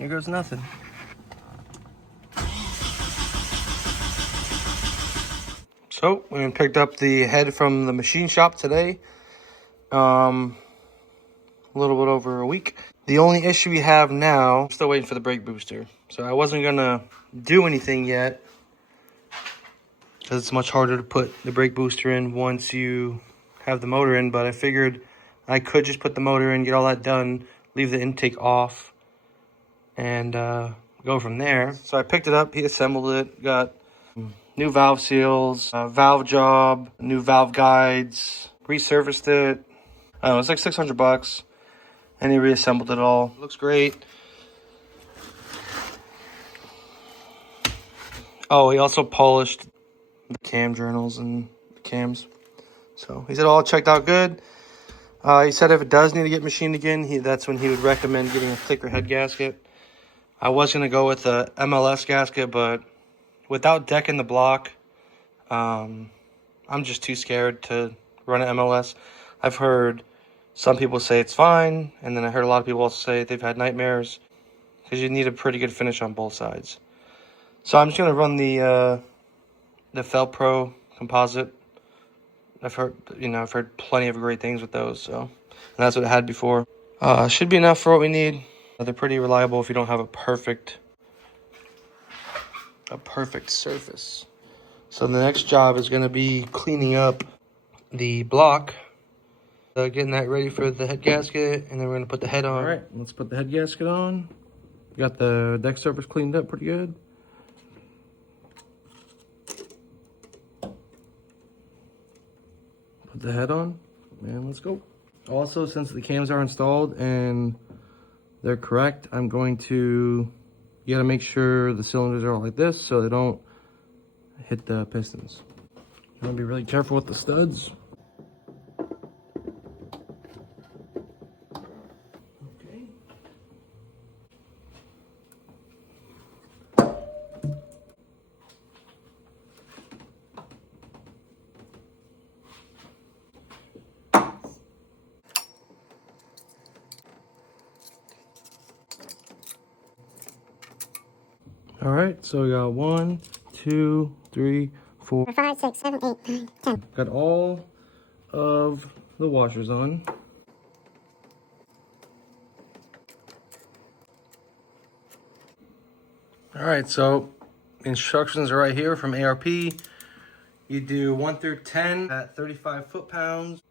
Here goes nothing. So we picked up the head from the machine shop today. A little bit over a week. The only issue we have now, I'm still waiting for the brake booster. So I wasn't gonna do anything yet because it's much harder to put the brake booster in once you have the motor in, but I figured I could just put the motor in, get all that done, leave the intake off, and go from there. So I picked it up, he assembled it, got new valve seals, valve job, new valve guides, resurfaced it. I don't know, it's like 600 bucks. And he reassembled it all. Looks great. Oh, he also polished the cam journals and the cams. So he said all checked out good. He said if it does need to get machined again, that's when he would recommend getting a thicker head gasket. I was going to go with a MLS gasket, but without decking the block, I'm just too scared to run an MLS. I've heard some people say it's fine, and then I heard a lot of people also say they've had nightmares because you need a pretty good finish on both sides. So I'm just gonna run the Felpro composite. I've heard plenty of great things with those. So, and that's what it had before. Should be enough for what we need. They're pretty reliable if you don't have a perfect surface. So the next job is gonna be cleaning up the block. Getting that ready for the head gasket, and then we're going to put the head on. All right, let's put the head gasket on. Got the deck surface cleaned up pretty good. Put the head on, and let's go. Also, since the cams are installed and they're correct, I'm going to, you got to make sure the cylinders are all like this so they don't hit the pistons. You want to be really careful with the studs. All right, so we got 1, 2, 3, 4, 5, 6, 7, 8, 9, 10. Got all of the washers on. All right, so instructions are right here from ARP. You do 1 through 10 at 35 foot-pounds.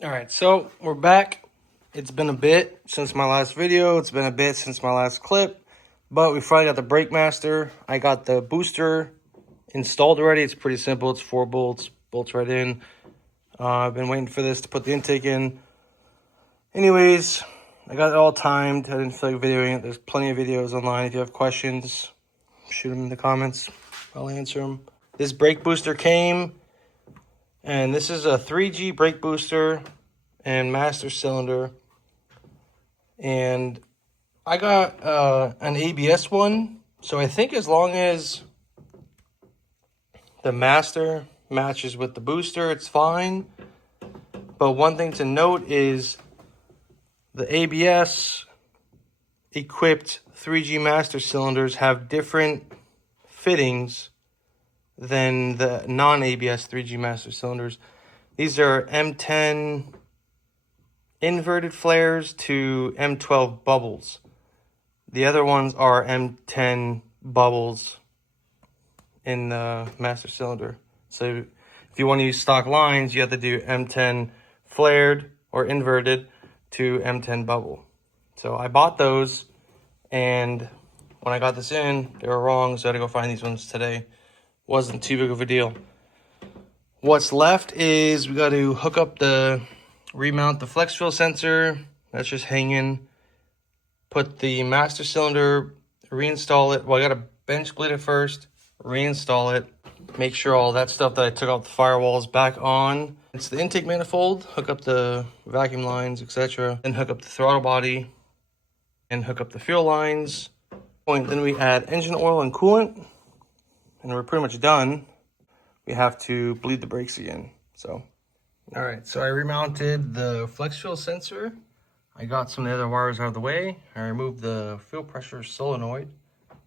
All right, so we're back. It's been a bit since my last video. It's been a bit since my last clip, but we finally got the brake master. I got the booster installed already. It's pretty simple. It's 4 bolts, bolts right in. I've been waiting for this to put the intake in. Anyways, I got it all timed. I didn't feel like videoing it. There's plenty of videos online. If you have questions, shoot them in the comments. I'll answer them. This brake booster came, and this is a 3G brake booster and master cylinder. And I got an ABS one. So I think as long as the master matches with the booster, it's fine. But one thing to note is the ABS equipped 3G master cylinders have different fittings than the non-ABS 3G master cylinders. These are M10 inverted flares to M12 bubbles. The other ones are M10 bubbles in the master cylinder. So if you want to use stock lines, you have to do M10 flared or inverted to M10 bubble. So I bought those, and when I got this in, they were wrong, so I had to go find these ones today. Wasn't too big of a deal. What's left is we got to hook up remount the flex fuel sensor. That's just hanging. Put the master cylinder, reinstall it. Well, I got to bench split it first, reinstall it, make sure all that stuff that I took off the firewall is back on. It's the intake manifold, hook up the vacuum lines, etc. Then hook up the throttle body and hook up the fuel lines. Then we add engine oil and coolant, and we're pretty much done. We have to bleed the brakes again. So, all right, so I remounted the flex fuel sensor. I got some of the other wires out of the way. I removed the fuel pressure solenoid.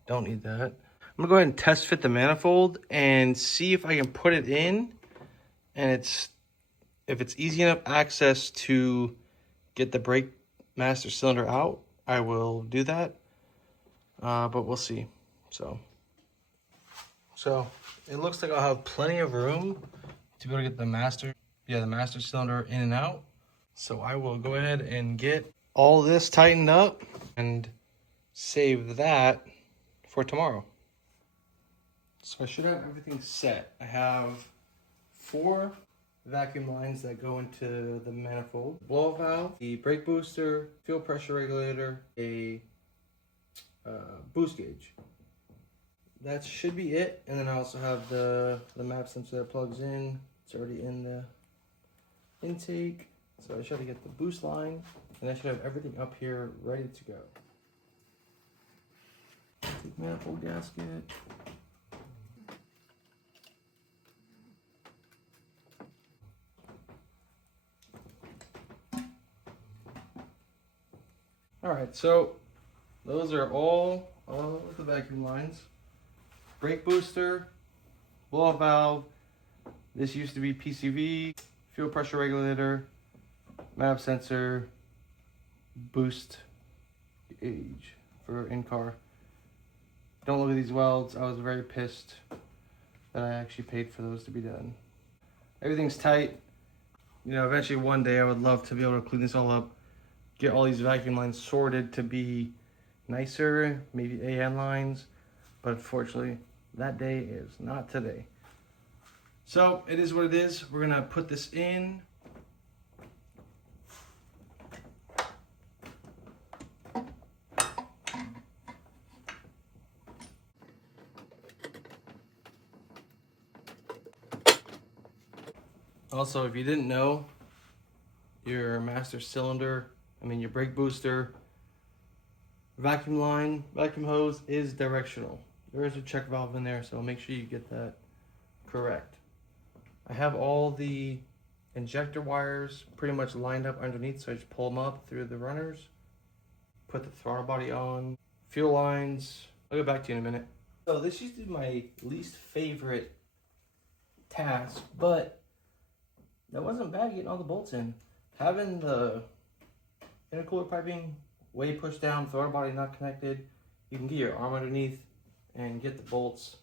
Don't need that. I'm gonna go ahead and test fit the manifold and see if I can put it in, and if it's easy enough access to get the brake master cylinder out, I will do that. But we'll see. So it looks like I'll have plenty of room to be able to get the master cylinder in and out. So I will go ahead and get all this tightened up and save that for tomorrow. So I should have everything set. I have 4 vacuum lines that go into the manifold, blow valve, the brake booster, fuel pressure regulator, a boost gauge. That should be it. And then I also have the map sensor that plugs in. It's already in the intake. So I should have to get the boost line, and I should have everything up here ready to go. Take manifold gasket. All right, so those are all of the vacuum lines. Brake booster, blow-off valve. This used to be PCV, fuel pressure regulator, map sensor, boost gauge for in-car. Don't look at these welds. I was very pissed that I actually paid for those to be done. Everything's tight. You know, eventually one day I would love to be able to clean this all up, get all these vacuum lines sorted to be nicer, maybe AN lines, but unfortunately that day is not today. So it is what it is. We're gonna put this in. Also, if you didn't know, your master cylinder, your brake booster, vacuum line, vacuum hose is directional. There is a check valve in there, so make sure you get that correct. I have all the injector wires pretty much lined up underneath, so I just pull them up through the runners, put the throttle body on, fuel lines. I'll get back to you in a minute. So this used to be my least favorite task, but that wasn't bad getting all the bolts in. Having the intercooler piping way pushed down, throttle body not connected, you can get your arm underneath and get the bolts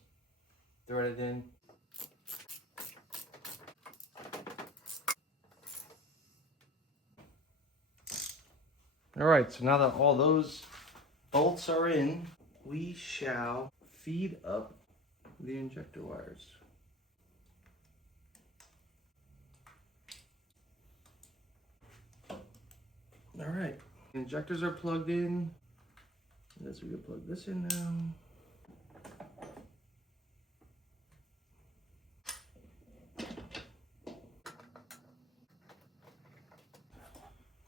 threaded in. All right, so now that all those bolts are in, we shall feed up the injector wires. All right, injectors are plugged in. I guess we can plug this in now.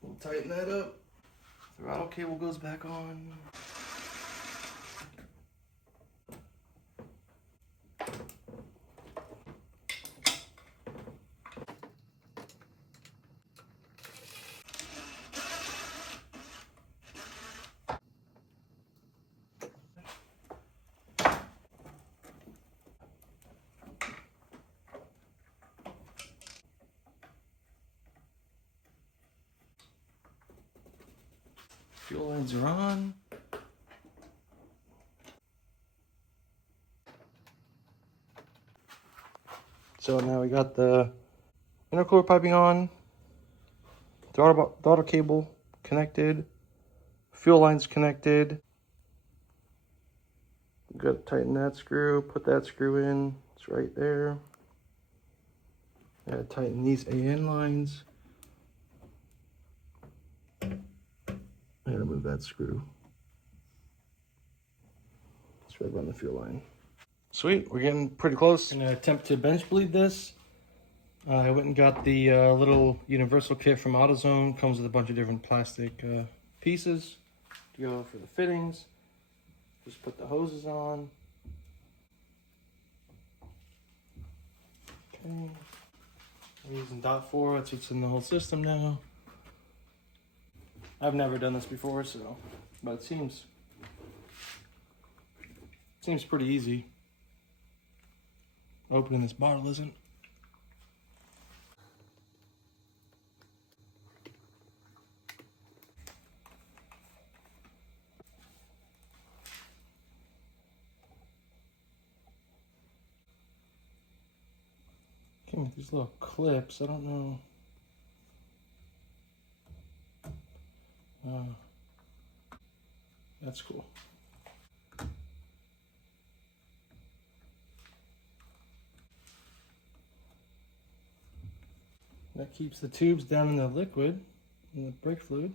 We'll tighten that up. Throttle cable goes back on. Fuel lines are on. So now we got the intercooler piping on, throttle cable connected, fuel lines connected. Got to tighten that screw, put that screw in, it's right there. Gotta tighten these AN lines. I gotta move that screw. It's right on the fuel line. Sweet, we're getting pretty close. I'm gonna attempt to bench bleed this. I went and got the little universal kit from AutoZone. Comes with a bunch of different plastic pieces to go for the fittings. Just put the hoses on. Okay. I'm using .4. That's what's in the whole system now. I've never done this before, so, but it seems pretty easy. Opening this bottle isn't. Came with these little clips. I don't know. That's cool. That keeps the tubes down in the liquid, in the brake fluid.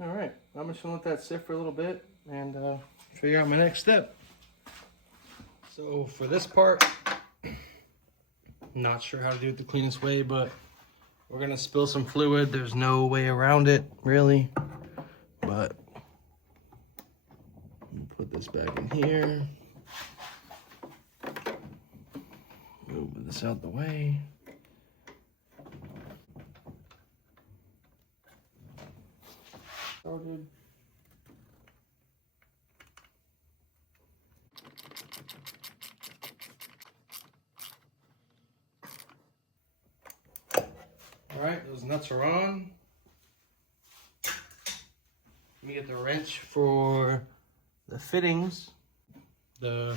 All right, I'm just gonna let that sit for a little bit and figure out my next step. So for this part, not sure how to do it the cleanest way, but we're gonna spill some fluid. There's no way around it, really. But put this back in here. Move this out the way. Started. All right, those nuts are on. Let me get the wrench for the fittings. The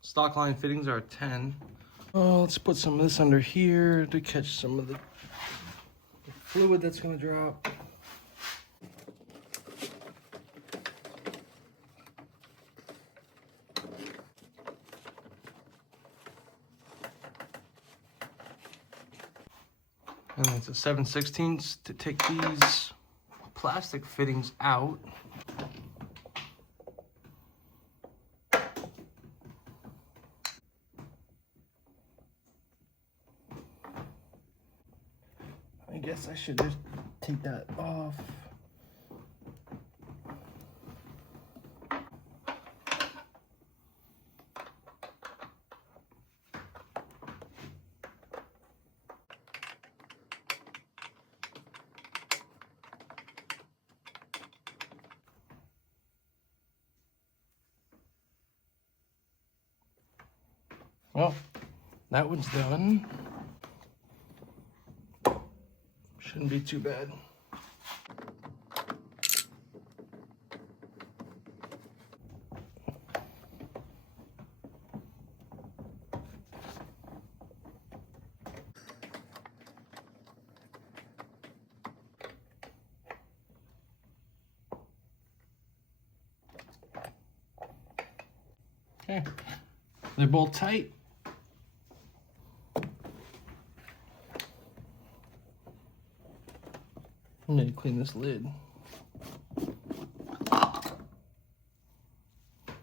stock line fittings are 10. Oh, let's put some of this under here to catch some of the fluid that's gonna drop. And it's a 7/16 to take these plastic fittings out. I guess I should just take that off. Well, that one's done. Shouldn't be too bad. Okay, they're both tight. I'm gonna clean this lid.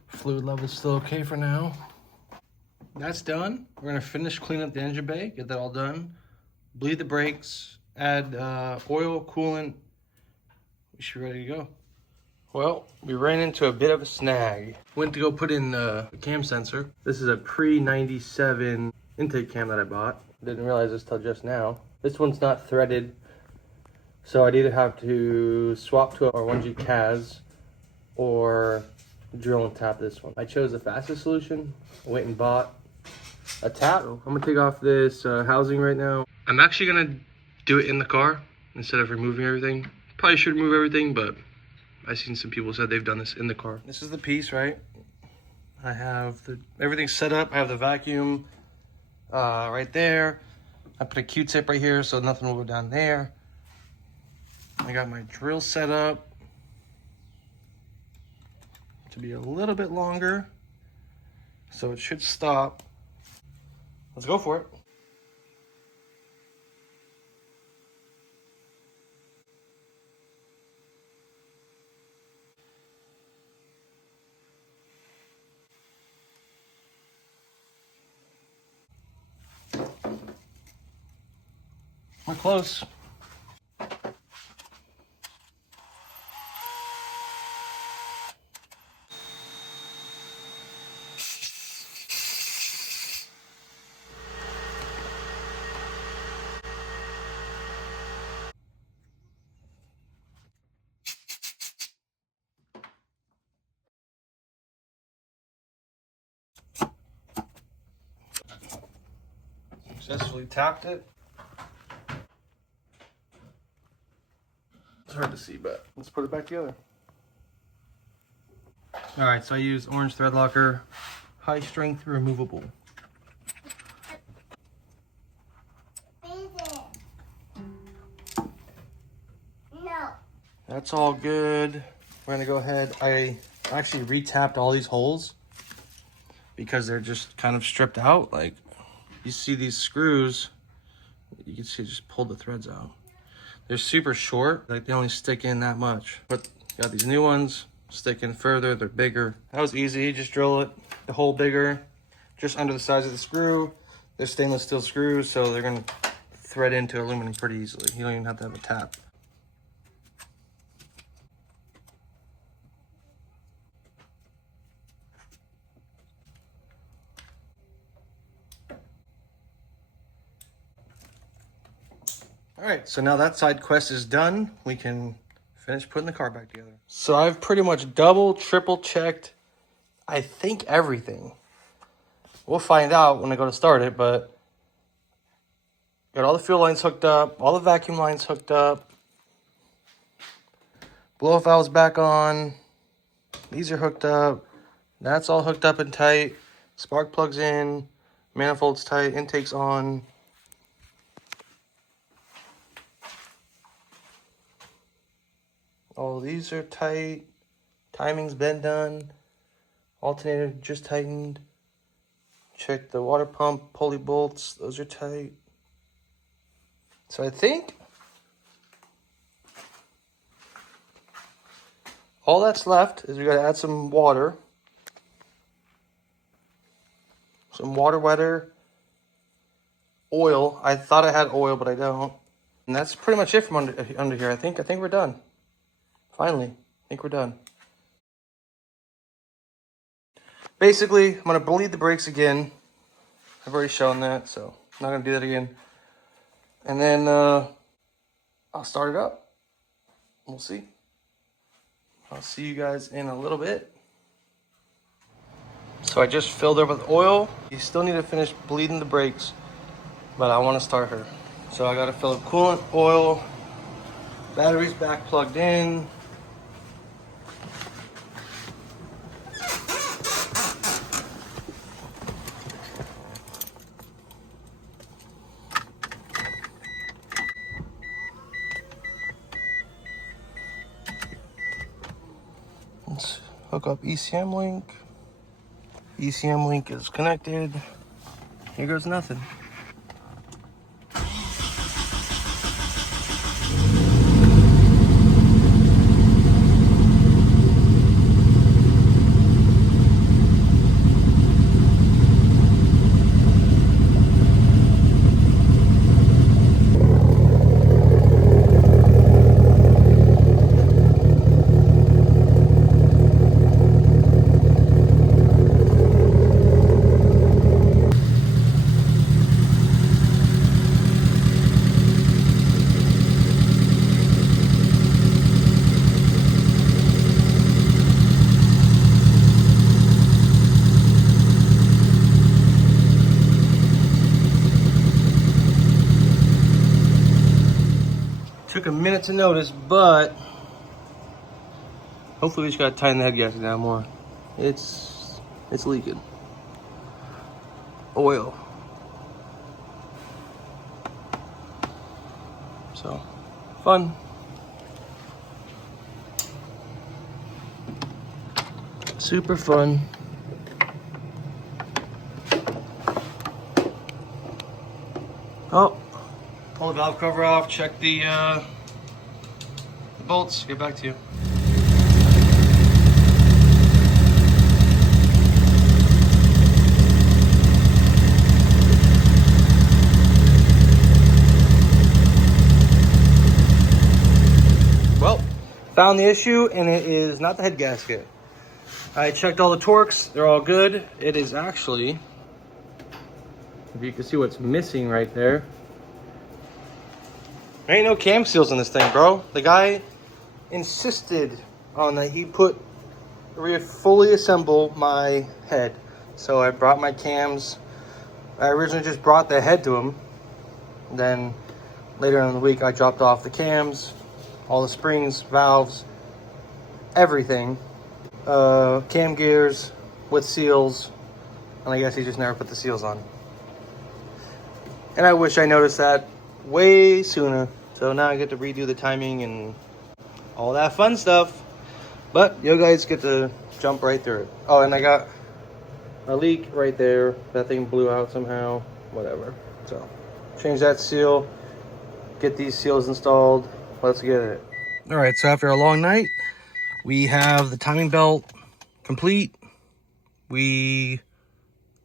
Fluid level's still okay for now. That's done. We're gonna finish cleaning up the engine bay, get that all done. Bleed the brakes, add oil, coolant. We should be ready to go. Well, we ran into a bit of a snag. Went to go put in the cam sensor. This is a pre-97 intake cam that I bought. Didn't realize this till just now. This one's not threaded, so I'd either have to swap to a R1G CAS or drill and tap this one. I chose the fastest solution. I went and bought a tap. So I'm gonna take off this housing right now. I'm actually gonna do it in the car instead of removing everything. Probably should remove everything, but I've seen some people said they've done this in the car. This is the piece, right? I have everything set up. I have the vacuum right there. I put a Q-tip right here so nothing will go down there. I got my drill set up. to be a little bit longer, so it should stop. Let's go for it. We're close. Successfully tapped it. It's hard to see, but let's put it back together. All right, so I use orange thread locker, high strength removable. No. That's all good. We're gonna go ahead. I actually re-tapped all these holes because they're just kind of stripped out. Like, you see these screws, you can see it just pulled the threads out. They're super short, like they only stick in that much. But got these new ones, stick in further, they're bigger. That was easy, just drill it, the hole bigger, just under the size of the screw. They're stainless steel screws, so they're gonna thread into aluminum pretty easily. You don't even have to have a tap. All right, so now that side quest is done, we can finish putting the car back together. So I've pretty much double, triple checked, I think everything. We'll find out when I go to start it, but got all the fuel lines hooked up, all the vacuum lines hooked up, blow valves back on, these are hooked up, that's all hooked up and tight, spark plugs in, manifold's tight, intake's on. All these are tight, timing's been done, alternator just tightened. Check the water pump, pulley bolts, those are tight. So I think all that's left is we gotta add some water. Some water wetter, oil. I thought I had oil, but I don't. And that's pretty much it from under here. I think we're done. Finally, I think we're done. Basically, I'm gonna bleed the brakes again. I've already shown that, so I'm not gonna do that again. And then I'll start it up. We'll see. I'll see you guys in a little bit. So I just filled her with oil. You still need to finish bleeding the brakes, but I want to start her. So I got to fill up coolant, oil, batteries back plugged in. Let's hook up ECM link. ECM link is connected. Here goes nothing. Took a minute to notice, but hopefully we just gotta tighten the head gasket down more. It's leaking. Oil. So, fun. Super fun. Oh, pull the valve cover off, check the bolts, get back to you. Well, found the issue, and it is not the head gasket. I checked all the torques, they're all good. It is actually, if you can see what's missing right there, there ain't no cam seals in this thing, bro. The guy insisted on that he fully assemble my head. So I brought my cams. I originally just brought the head to him. Then later in the week, I dropped off the cams, all the springs, valves, everything. Cam gears with seals. And I guess he just never put the seals on. And I wish I noticed that way sooner. So now I get to redo the timing and all that fun stuff. But you guys get to jump right through it. Oh, and I got a leak right there. That thing blew out somehow. Whatever. So change that seal. Get these seals installed. Let's get it. All right, so after a long night, we have the timing belt complete. We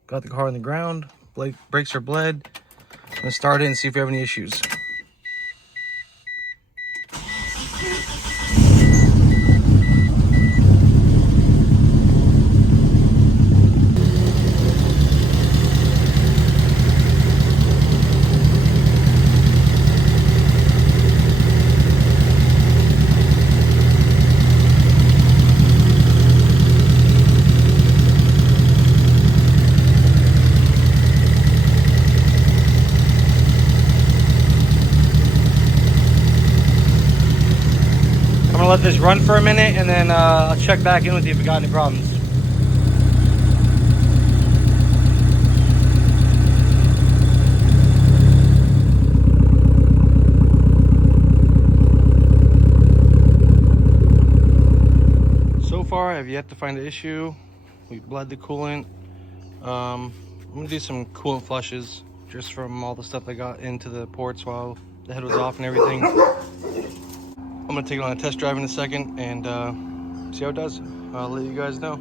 got the car on the ground. Brakes are bled. I'm gonna start it and see if we have any issues. I'm gonna let this run for a minute and then I'll check back in with you if we got any problems. So far, I have yet to find an issue. We bled the coolant. I'm gonna do some coolant flushes just from all the stuff that got into the ports while the head was off and everything. I'm gonna take it on a test drive in a second and see how it does. I'll let you guys know.